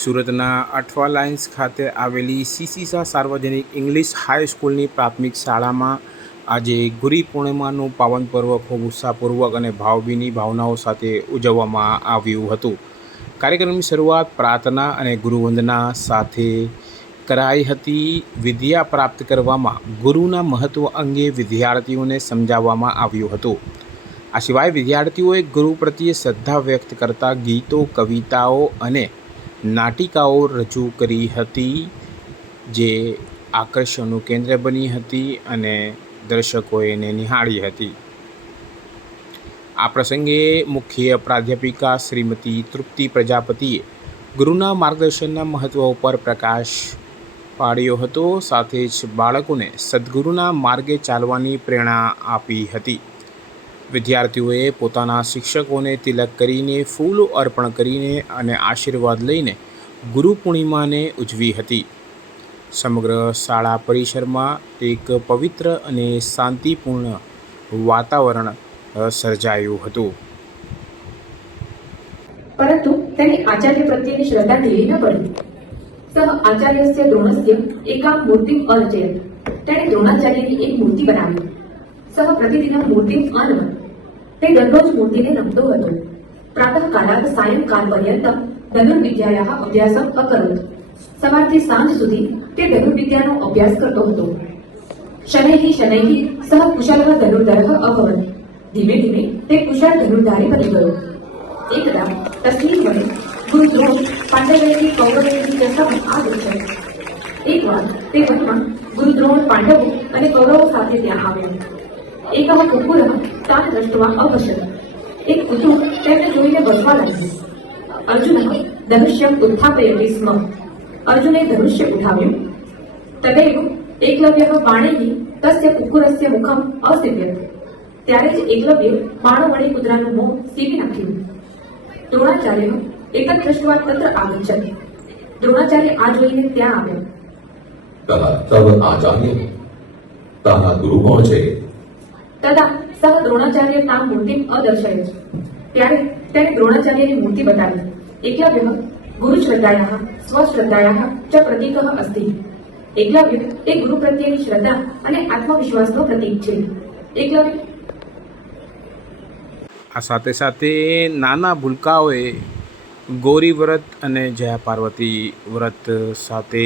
સુરતના અઠવા લાઇન્સ ખાતે આવેલી સીસીસા સાર્વજનિક ઇંગ્લિશ હાઈસ્કૂલની પ્રાથમિક શાળામાં આજે ગુરી પૂર્ણિમાનું પાવન પર્વ ખૂબ ઉત્સાહપૂર્વક અને ભાવભીની ભાવનાઓ સાથે ઉજવવામાં આવ્યું હતું. કાર્યક્રમની શરૂઆત પ્રાર્થના અને ગુરુવંદના સાથે કરાઈ હતી. વિદ્યા પ્રાપ્ત કરવામાં ગુરુના મહત્ત્વ અંગે વિદ્યાર્થીઓને સમજાવવામાં આવ્યું હતું. આ સિવાય વિદ્યાર્થીઓએ ગુરુ પ્રત્યે શ્રદ્ધા વ્યક્ત કરતા ગીતો, કવિતાઓ અને નાટિકાઓ રજૂ કરી હતી, જે આકર્ષણનું કેન્દ્ર બની હતી અને દર્શકોએ એને નિહાળી હતી. આ પ્રસંગે મુખ્ય પ્રાધ્યાપિકા શ્રીમતી તૃપ્તિ પ્રજાપતિએ ગુરુના માર્ગદર્શનના મહત્ત્વ ઉપર પ્રકાશ પાડ્યો હતો. સાથે જ બાળકોને સદ્ગુરુના માર્ગે ચાલવાની પ્રેરણા આપી હતી. વિદ્યાર્થીઓએ પોતાના શિક્ષકોને તિલક કરીને, ફૂલો અર્પણ કરીને અને આશીર્વાદ લઈને ગુરુ પૂર્ણિમાને ઉજવી હતી. સમગ્ર શાળા પરિસરમાં એક પવિત્ર અને શાંતિપૂર્ણ વાતાવરણ સર્જાયું હતું. પરંતુ તેની આચાર્ય પ્રત્યેની શ્રદ્ધા ઢીલી ન પડી. સહ આચાર્યસ્ય દ્રોણસ્ય એકાં મૂર્તિમ અર્ચયત. તેણે દ્રોણાચાર્યની એક મૂર્તિ બનાવી. સહ પ્રતિદિનમ મૂર્તિમ અન્વ. તે દરરોજ મૂર્તિને નમતો હતો. પ્રાતઃકાલાત સાયંકાલ પર્યંતમ ધનુર્વિદ્યાયાઃ અભ્યાસમ અકરોત. સવારથી સાંજ સુધી તે ધનુર્વિદ્યાનો અભ્યાસ કરતો હતો. શનૈઃ શનૈઃ સહ કુશલઃ ધનુર્ધરઃ અભવત. ધીમે ધીમે તે કુશળ ધનુર્ધારી બની ગયો. એકદા તસ્મિન વને ગુરુદ્રોણ પાંડવૈઃ કૌરવૈઃ ચ સહ આગચ્છત. એકવાર તે વનમાં ગુરુદ્રોણ પાંડવો અને કૌરવો સાથે ત્યાં આવ્યો. એકઃ કુક્કુરઃ તાન દ્રષ્ટવા અભષત. એક કૂતરું તેમને જોઈને ભસવા લાગ્યું. અર્જુનઃ ધનુષ્યમ ઉત્થાપયતિ સ્મ. અર્જુને ધનુષ્ય ઉઠાવ્યું. તદૈવ એકલવ્યઃ બાણૈઃ તસ્ય કુક્કુરસ્ય મુખમ અસીવ્યત. ત્યારે જ એકલવ્યે બાણો વડે કૂતરાનું મોં સીવી નાખ્યું. દ્રોણાચાર્યઃ એતत् દૃષ્ટવા તત્ર આગચ્છત. દ્રોણાચાર્ય આ જોઈને ત્યાં આવ્યા. કહા તવ આચાર્ય, તારા ગુરુ કોણ છે? તદા સહ દ્રોણાચાર્ય તામ મૂર્તિમ અદર્શયત. ત્યારે તેણે દ્રોણાચાર્યની મૂર્તિ બતાવી. એકલવ્યઃ ગુરુશ્રદ્ધાયાઃ સ્વશ્રદ્ધાયાઃ ચ પ્રતીકઃ અસ્તિ. એકલવ્ય એ ગુરુ પ્રત્યેની શ્રદ્ધા અને આત્મવિશ્વાસનો પ્રતીક છે. એકલવ્ય આ સાથે સાથે નાના ભૂલકાઓએ ગૌરી વ્રત અને જયા પાર્વતી વ્રત સાથે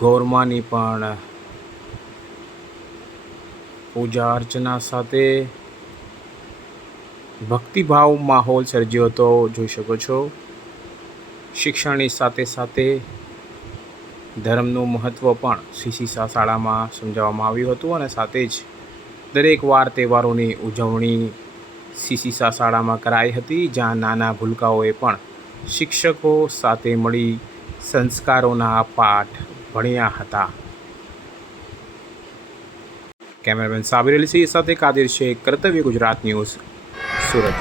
ગૌરમાની પણ પૂજા અર્ચના સાથે ભક્તિભાવ માહોલ સર્જ્યો હતો. જોઈ શકો છો, શિક્ષણની સાથે સાથે ધર્મનું મહત્ત્વ પણ સીસીસા શાળામાં સમજાવવામાં આવ્યું હતું અને સાથે જ દરેક વાર તહેવારોની ઉજવણી સીસીસા શાળામાં કરાઈ હતી, જ્યાં નાના ભૂલકાઓએ પણ શિક્ષકો સાથે મળી સંસ્કારોના પાઠ ભણ્યા હતા. કેમેરામેન સાબિર અલી સાથે કાદિર શેખ, કર્તવ્ય ગુજરાત ન્યૂઝ, સુરત.